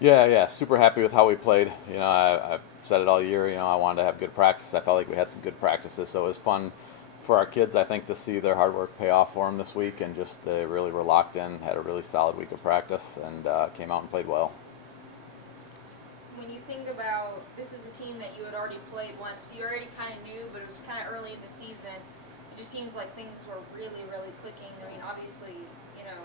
Yeah, super happy with how we played. I've said it all year. I wanted to have good practice. I felt like we had some good practices, so it was fun for our kids, I think, to see their hard work pay off for them this week, and just they really were locked in, had a really solid week of practice, and came out and played well. When you think about this is a team that you had already played once, you already kind of knew, but it was kind of early in the season. It just seems like things were really, really clicking. I mean, obviously, you know,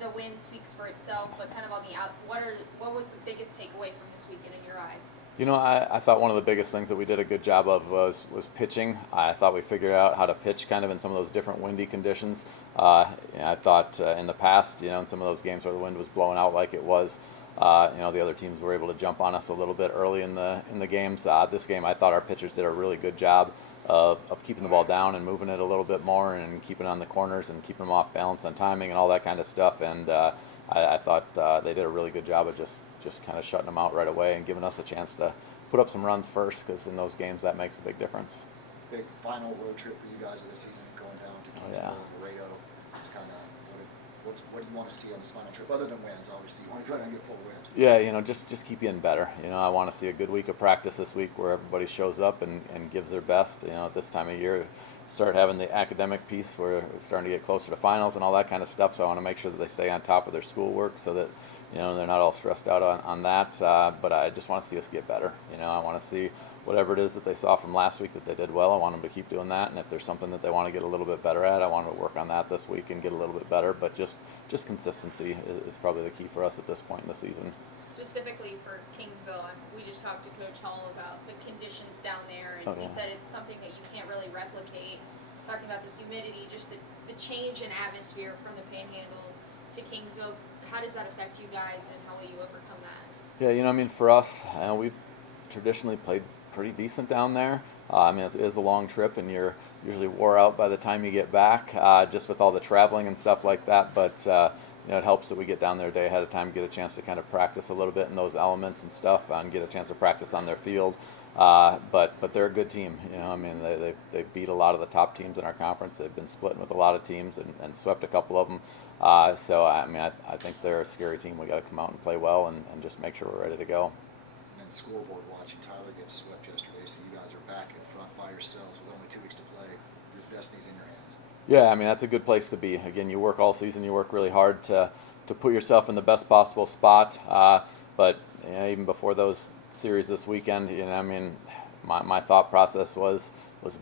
the win speaks for itself, but kind of on the out, what was the biggest takeaway from this weekend in your eyes? I thought one of the biggest things that we did a good job of was pitching. I thought we figured out how to pitch kind of in some of those different windy conditions. I thought in the past, in some of those games where the wind was blowing out like it was, the other teams were able to jump on us a little bit early in the games. This game, I thought our pitchers did a really good job of keeping the ball down and moving it a little bit more and keeping it on the corners and keeping them off balance on timing and all that kind of stuff. And I thought they did a really good job of just kind of shutting them out right away and giving us a chance to put up some runs first, because in those games that makes a big difference. Big final road trip for you guys of the season, going down to Oh, yeah. Kingsville and Laredo. Just kind of what do you want to see on this final trip, other than wins? Obviously, you want to go down and get 4 wins. Yeah, just keep getting better. I want to see a good week of practice this week where everybody shows up and gives their best. At this time of year, start having the academic piece where it's starting to get closer to finals and all that kind of stuff. So I want to make sure that they stay on top of their schoolwork so that they're not all stressed out on that. But I just want to see us get better. I want to see whatever it is that they saw from last week that they did well. I want them to keep doing that. And if there's something that they want to get a little bit better at, I want them to work on that this week and get a little bit better. But just consistency is probably the key for us at this point in the season. Specifically for Kingsville, we just talked to Coach Hall about the conditions down there, and Oh, he yeah. said it's something that you can't really replicate. Talking about the humidity, just the change in atmosphere from the Panhandle to Kingsville, how does that affect you guys, and how will you overcome that? Yeah, for us, we've traditionally played pretty decent down there. It is a long trip, and you're usually wore out by the time you get back, just with all the traveling and stuff like that. But it helps that we get down there a day ahead of time, get a chance to kind of practice a little bit in those elements and stuff, and get a chance to practice on their field. But they're a good team. They beat a lot of the top teams in our conference. They've been splitting with a lot of teams and swept a couple of them. I think they're a scary team. We got to come out and play well and just make sure we're ready to go. And then scoreboard watching, Tyler get swept yesterday, so you guys are back in front by yourselves with only 2 weeks to play. Your destiny's in your hands. Yeah, that's a good place to be. Again, you work all season. You work really hard to put yourself in the best possible spot. But even before those series this weekend, my thought process was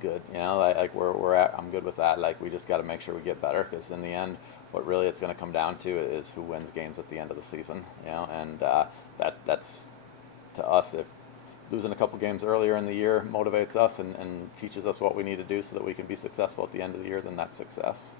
good. Like we're at, I'm good with that. Like we just got to make sure we get better, because in the end, what really it's going to come down to is who wins games at the end of the season. And that's to us. If losing a couple games earlier in the year motivates us and teaches us what we need to do so that we can be successful at the end of the year, then that's success.